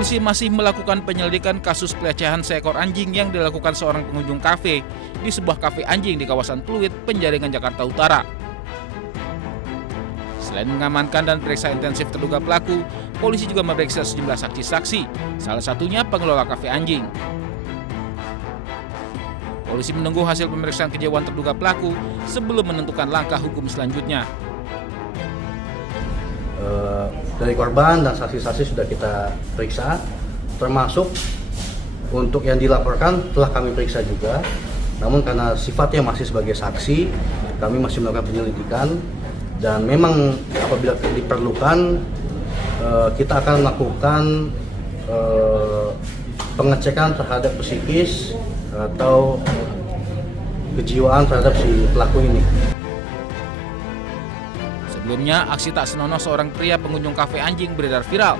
Polisi masih melakukan penyelidikan kasus pelecehan seekor anjing yang dilakukan seorang pengunjung kafe di sebuah kafe anjing di kawasan Pluit, Penjaringan, Jakarta Utara. Selain mengamankan dan periksa intensif terduga pelaku, polisi juga memeriksa sejumlah saksi-saksi, salah satunya pengelola kafe anjing. Polisi menunggu hasil pemeriksaan kejiwaan terduga pelaku sebelum menentukan langkah hukum selanjutnya. Dari korban dan saksi-saksi sudah kita periksa, termasuk untuk yang dilaporkan telah kami periksa juga. Namun karena sifatnya masih sebagai saksi, kami masih melakukan penyelidikan dan memang apabila diperlukan kita akan melakukan pengecekan terhadap psikis atau kejiwaan terhadap si pelaku ini. Sebelumnya, aksi tak senonoh seorang pria pengunjung kafe anjing beredar viral.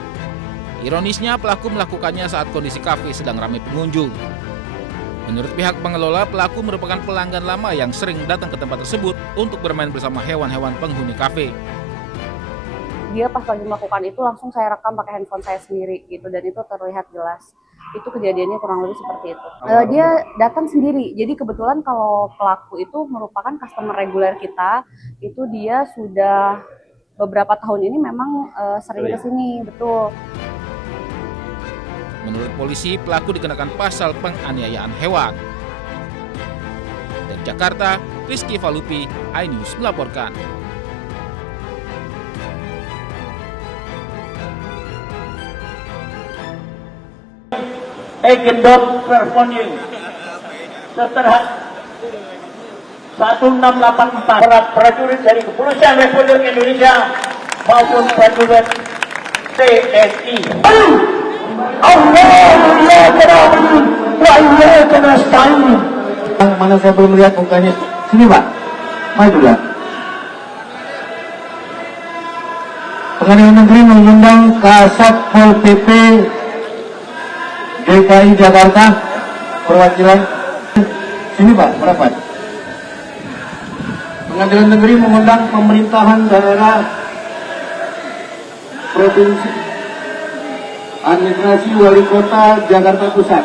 Ironisnya, pelaku melakukannya saat kondisi kafe sedang ramai pengunjung. Menurut pihak pengelola, pelaku merupakan pelanggan lama yang sering datang ke tempat tersebut untuk bermain bersama hewan-hewan penghuni kafe. Dia pas lagi melakukan itu langsung saya rekam pakai handphone saya sendiri gitu, dan itu terlihat jelas. Itu kejadiannya kurang lebih seperti itu. Dia datang sendiri, jadi kebetulan kalau pelaku itu merupakan customer reguler kita, itu dia sudah beberapa tahun ini memang sering kesini, betul. Menurut polisi, pelaku dikenakan pasal penganiayaan hewan. Dari Jakarta, Rizky Falupi, iNews melaporkan. Gendong performing seterhat 1684 para prajurit dari Kepolisian Republik Indonesia maupun prajurit TNI. Mana saya belum lihat mukanya. Sini Pak, maju lah. Pengadilan Negeri mengundang Kasat Pol PP DKI Jakarta perwakilan. Sini Pak, merapat. Pengadilan Negeri mengundang pemerintahan daerah provinsi administrasi wali kota Jakarta Pusat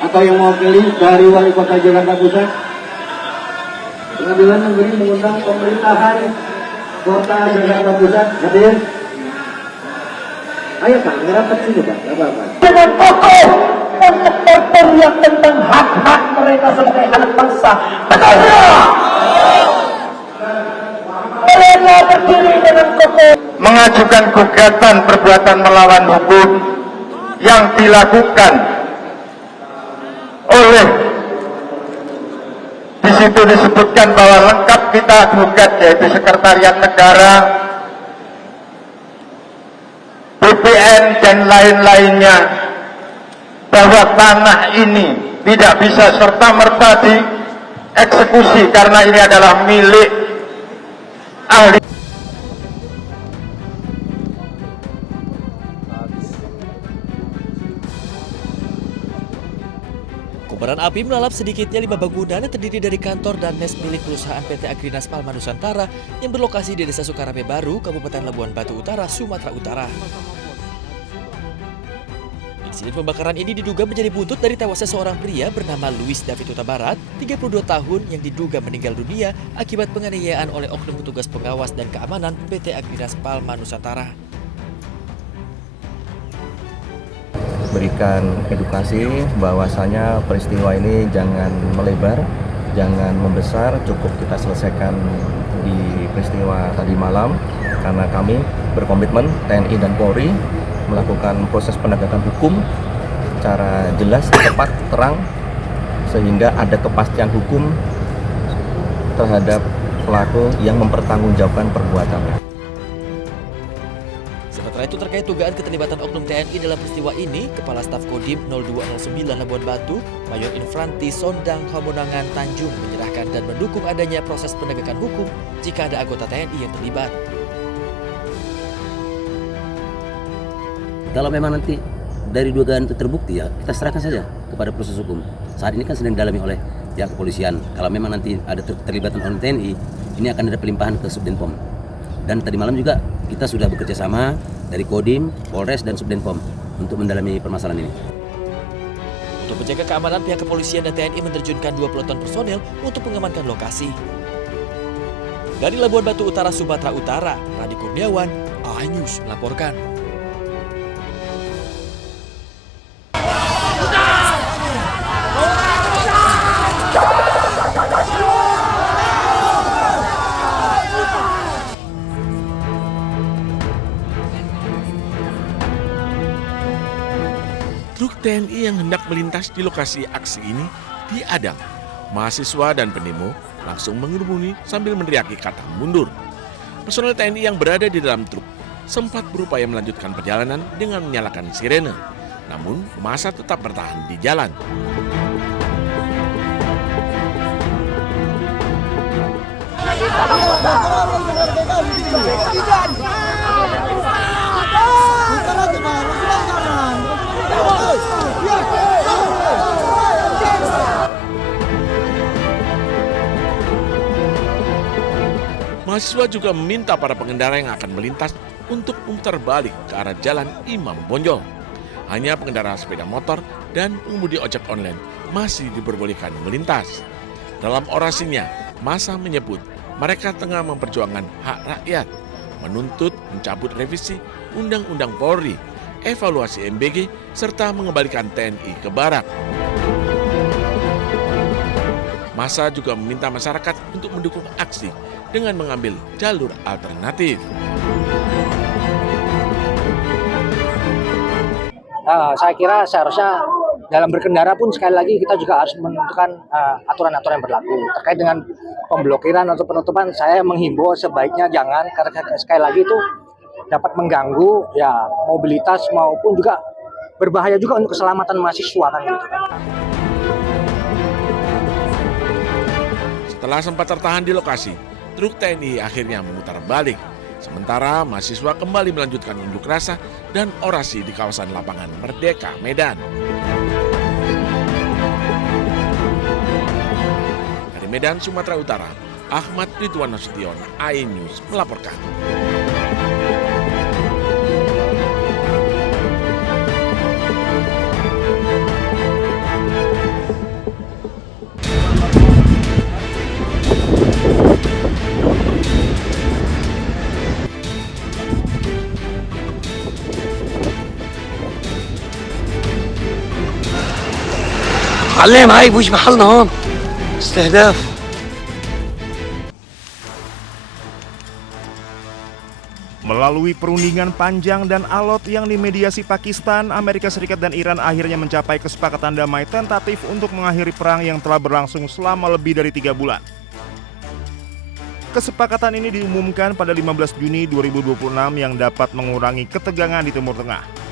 atau yang mewakili dari wali kota Jakarta Pusat. Pengadilan Negeri mengundang pemerintahan kota Jakarta Pusat hadir. Ayo Pak, ngerapat sini Pak, nggak apa-apa. Dengan kokoh untuk berteriak tentang hak-hak mereka sebagai anak bangsa. Mereka berdiri dengan kokoh Mengajukan gugatan perbuatan melawan hukum yang dilakukan oleh, di situ disebutkan bahwa lengkap kita gugat, yaitu Sekretariat Negara, BPN dan lain-lainnya, bahwa tanah ini tidak bisa serta-merta dieksekusi karena ini adalah milik ahli. Kobaran api melalap sedikitnya 5 bangunan yang terdiri dari kantor dan mes milik perusahaan PT Agrinas Palma Nusantara yang berlokasi di Desa Sukarame Baru, Kabupaten Labuan Batu Utara, Sumatera Utara. Insiden pembakaran ini diduga menjadi buntut dari tewasnya seorang pria bernama Luis David Huta Barat, 32 tahun, yang diduga meninggal dunia akibat penganiayaan oleh oknum petugas pengawas dan keamanan PT Agrinas Palma Nusantara. Berikan edukasi bahwasanya peristiwa ini jangan melebar, jangan membesar, cukup kita selesaikan di peristiwa tadi malam, karena kami berkomitmen TNI dan Polri melakukan proses penegakan hukum secara jelas, tepat, terang, sehingga ada kepastian hukum terhadap pelaku yang mempertanggungjawabkan perbuatannya. Sementara itu, terkait dugaan keterlibatan oknum TNI dalam peristiwa ini, Kepala Staf Kodim 0209 Labuan Batu, Mayor Infranti Sondang Hamonangan Tanjung, menyerahkan dan mendukung adanya proses penegakan hukum jika ada anggota TNI yang terlibat. Kalau memang nanti dari dugaan itu terbukti, ya kita serahkan saja kepada proses hukum. Saat ini kan sedang didalami oleh pihak kepolisian. Kalau memang nanti ada keterlibatan oknum TNI, ini akan ada pelimpahan ke Subdenpom. Dan tadi malam juga kita sudah bekerja sama dari Kodim, Polres, dan Subdenpom untuk mendalami permasalahan ini. Untuk menjaga keamanan, pihak kepolisian dan TNI menerjunkan 2 peloton personel untuk mengamankan lokasi. Dari Labuan Batu Utara, Sumatera Utara, Radi Kurniawan, iNews melaporkan. Truk TNI yang hendak melintas di lokasi aksi ini diadang. Mahasiswa dan pendemo langsung mengerumuni sambil meneriaki kata mundur. Personel TNI yang berada di dalam truk sempat berupaya melanjutkan perjalanan dengan menyalakan sirene. Namun massa tetap bertahan di jalan. Mahasiswa juga meminta para pengendara yang akan melintas untuk memutar balik ke arah jalan Imam Bonjol. Hanya pengendara sepeda motor dan pengemudi ojek online masih diperbolehkan melintas. Dalam orasinya, massa menyebut mereka tengah memperjuangkan hak rakyat, menuntut mencabut revisi Undang-Undang Polri, evaluasi MBG, serta mengembalikan TNI ke barak. Massa juga meminta masyarakat untuk mendukung aksi dengan mengambil jalur alternatif. Saya kira seharusnya dalam berkendara pun sekali lagi kita juga harus menentukan aturan-aturan yang berlaku. Terkait dengan pemblokiran atau penutupan, saya menghimbau sebaiknya jangan, karena sekali lagi itu dapat mengganggu ya mobilitas maupun juga berbahaya juga untuk keselamatan mahasiswa kan gitu. Setelah sempat tertahan di lokasi, truk TNI akhirnya memutar balik. Sementara mahasiswa kembali melanjutkan unjuk rasa dan orasi di kawasan lapangan Merdeka, Medan. Dari Medan, Sumatera Utara, Ahmad Ridwan Nasution, iNews melaporkan. علم هاي مش محلنا هون استهداف. Melalui perundingan panjang dan alot yang dimediasi Pakistan, Amerika Serikat dan Iran akhirnya mencapai kesepakatan damai tentatif untuk mengakhiri perang yang telah berlangsung selama lebih dari 3 bulan. Kesepakatan ini diumumkan pada 15 Juni 2026 yang dapat mengurangi ketegangan di Timur Tengah.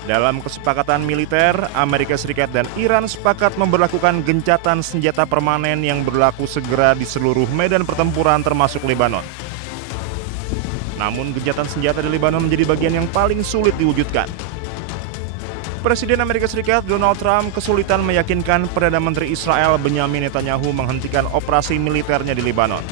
Dalam kesepakatan militer, Amerika Serikat dan Iran sepakat memberlakukan gencatan senjata permanen yang berlaku segera di seluruh medan pertempuran termasuk Lebanon. Namun gencatan senjata di Lebanon menjadi bagian yang paling sulit diwujudkan. Presiden Amerika Serikat Donald Trump kesulitan meyakinkan Perdana Menteri Israel Benyamin Netanyahu menghentikan operasi militernya di Lebanon.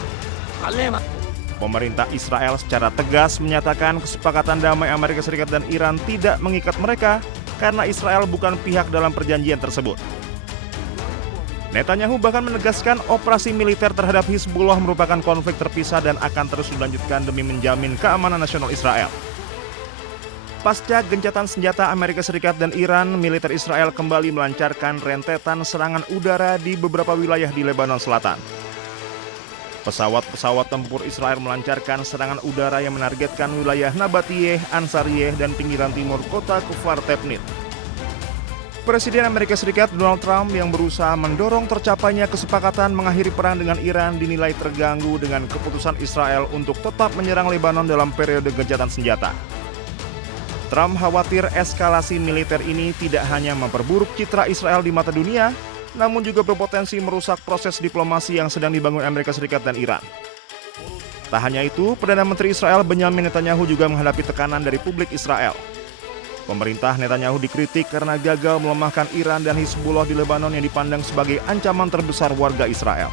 Pemerintah Israel secara tegas menyatakan kesepakatan damai Amerika Serikat dan Iran tidak mengikat mereka karena Israel bukan pihak dalam perjanjian tersebut. Netanyahu bahkan menegaskan operasi militer terhadap Hizbullah merupakan konflik terpisah dan akan terus dilanjutkan demi menjamin keamanan nasional Israel. Pasca gencatan senjata Amerika Serikat dan Iran, militer Israel kembali melancarkan rentetan serangan udara di beberapa wilayah di Lebanon Selatan. Pesawat-pesawat tempur Israel melancarkan serangan udara yang menargetkan wilayah Nabatiyeh, Ansariyeh, dan pinggiran timur kota Kufar Tebnit. Presiden Amerika Serikat Donald Trump yang berusaha mendorong tercapainya kesepakatan mengakhiri perang dengan Iran dinilai terganggu dengan keputusan Israel untuk tetap menyerang Lebanon dalam periode gencatan senjata. Trump khawatir eskalasi militer ini tidak hanya memperburuk citra Israel di mata dunia, namun juga berpotensi merusak proses diplomasi yang sedang dibangun Amerika Serikat dan Iran. Tak hanya itu, Perdana Menteri Israel Benyamin Netanyahu juga menghadapi tekanan dari publik Israel. Pemerintah Netanyahu dikritik karena gagal melemahkan Iran dan Hizbullah di Lebanon yang dipandang sebagai ancaman terbesar warga Israel.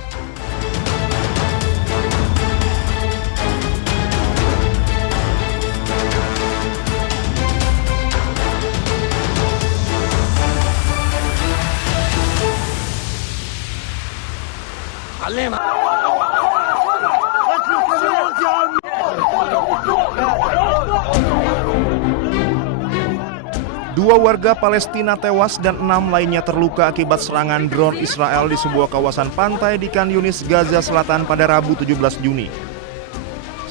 2 warga Palestina tewas dan 6 lainnya terluka akibat serangan drone Israel di sebuah kawasan pantai di Khan Yunis, Gaza Selatan pada Rabu 17 Juni.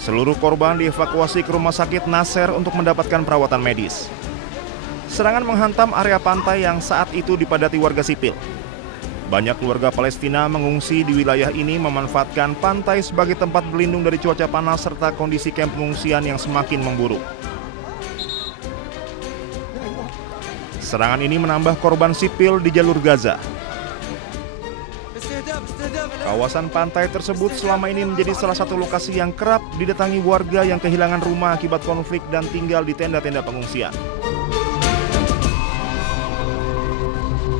Seluruh korban dievakuasi ke Rumah Sakit Nasser untuk mendapatkan perawatan medis. Serangan menghantam area pantai yang saat itu dipadati warga sipil. Banyak keluarga Palestina mengungsi di wilayah ini memanfaatkan pantai sebagai tempat berlindung dari cuaca panas serta kondisi kamp pengungsian yang semakin memburuk. Serangan ini menambah korban sipil di jalur Gaza. Kawasan pantai tersebut selama ini menjadi salah satu lokasi yang kerap didatangi warga yang kehilangan rumah akibat konflik dan tinggal di tenda-tenda pengungsian.